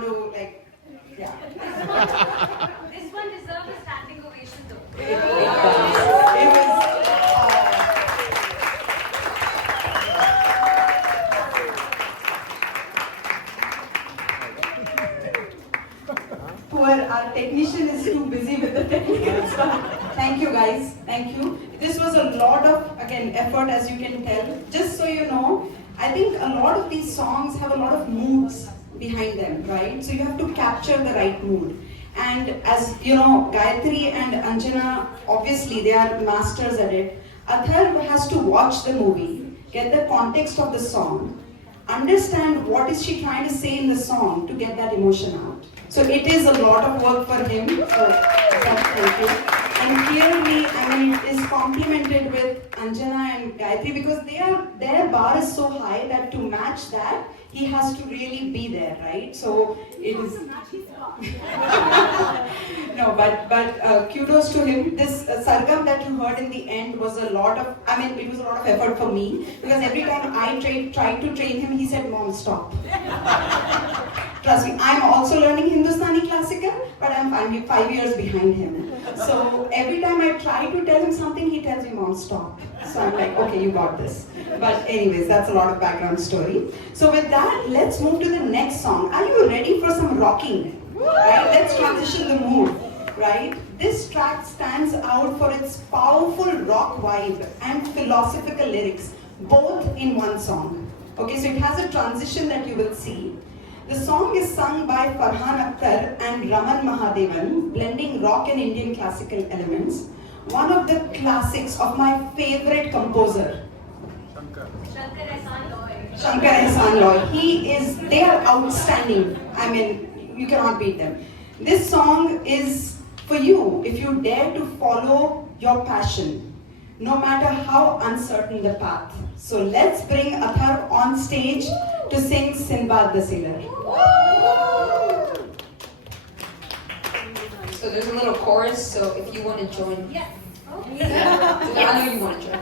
want to like, yeah. This one deserves a standing ovation though. It was. Poor our technician is too busy with the technical stuff. Thank you guys. Thank you. This was a lot of again effort, as you can tell. Just so you know, I think a lot of these songs have a lot of moods behind them, right? So you have to capture the right mood. And as you know, Gayatri and Anjana, obviously they are masters at it. Athar has to watch the movie, get the context of the song, understand what is she trying to say in the song to get that emotion out. So it is a lot of work for him. So thank you. And clearly, I mean, it is complemented with Anjana and Gayatri because their bar is so high that to match that, he has to really be there, right? So it is. No, but kudos to him. This sargam that you heard in the end was a lot of. I mean, it was a lot of effort for me because every time I tried to train him, he said, "Mom, stop." Trust me, I'm also learning Hindustani classical, but I'm 5 years behind him. So every time I try to tell him something, he tells me, "Mom, stop." So I'm like, okay, you got this. But anyways, that's a lot of background story. So with that, let's move to the next song. Are you ready for some rocking? Right? Let's transition the mood. Right? This track stands out for its powerful rock vibe and philosophical lyrics, both in one song. Okay, so it has a transition that you will see. The song is sung by Farhan Akhtar and Raman Mahadevan, blending rock and Indian classical elements. One of the classics of my favorite composer, Shankar Ehsaan Loy. They are outstanding. I mean, you cannot beat them. This song is for you if you dare to follow your passion, no matter how uncertain the path. So let's bring Athar on stage to sing Sinbad the Sailor. So there's a little chorus, so if you want to join. Yes. I know you want to join.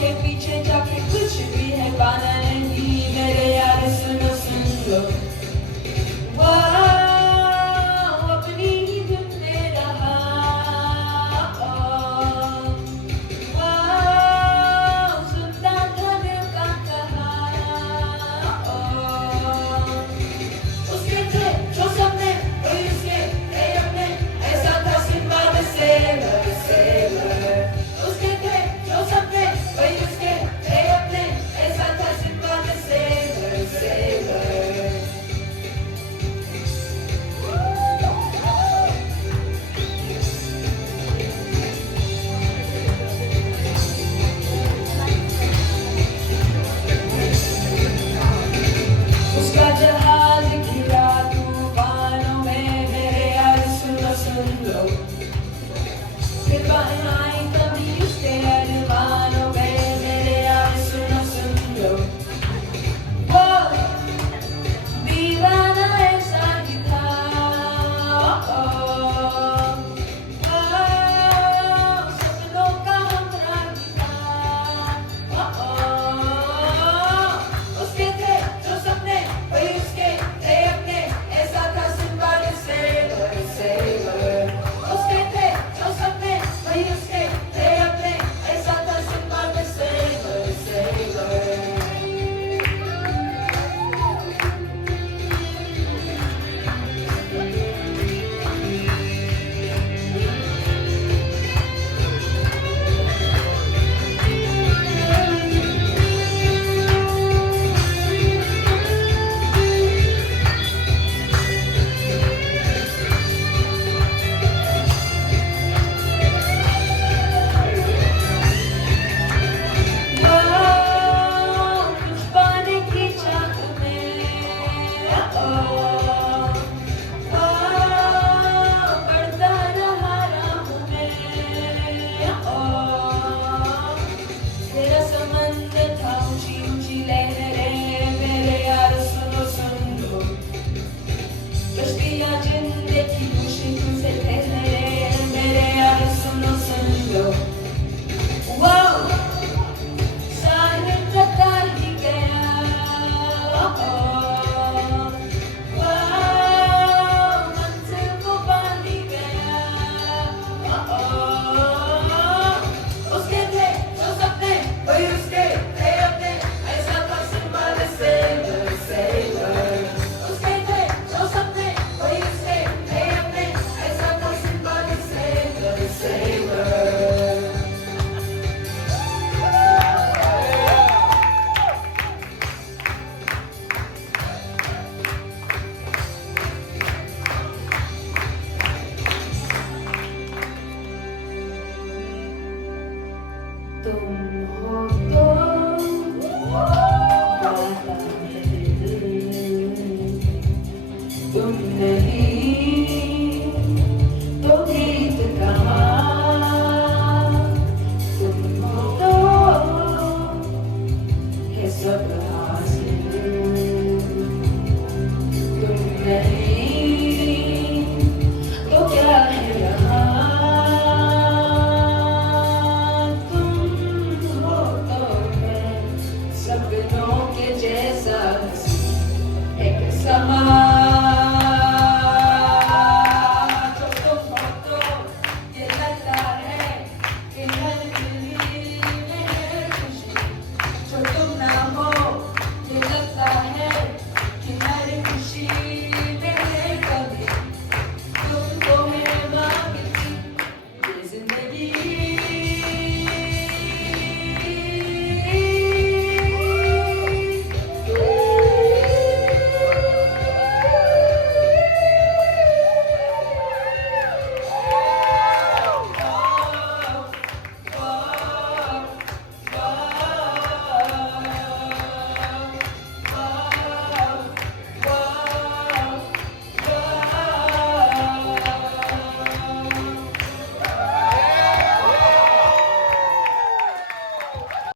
के पीछे जाके कुछ भी है पाना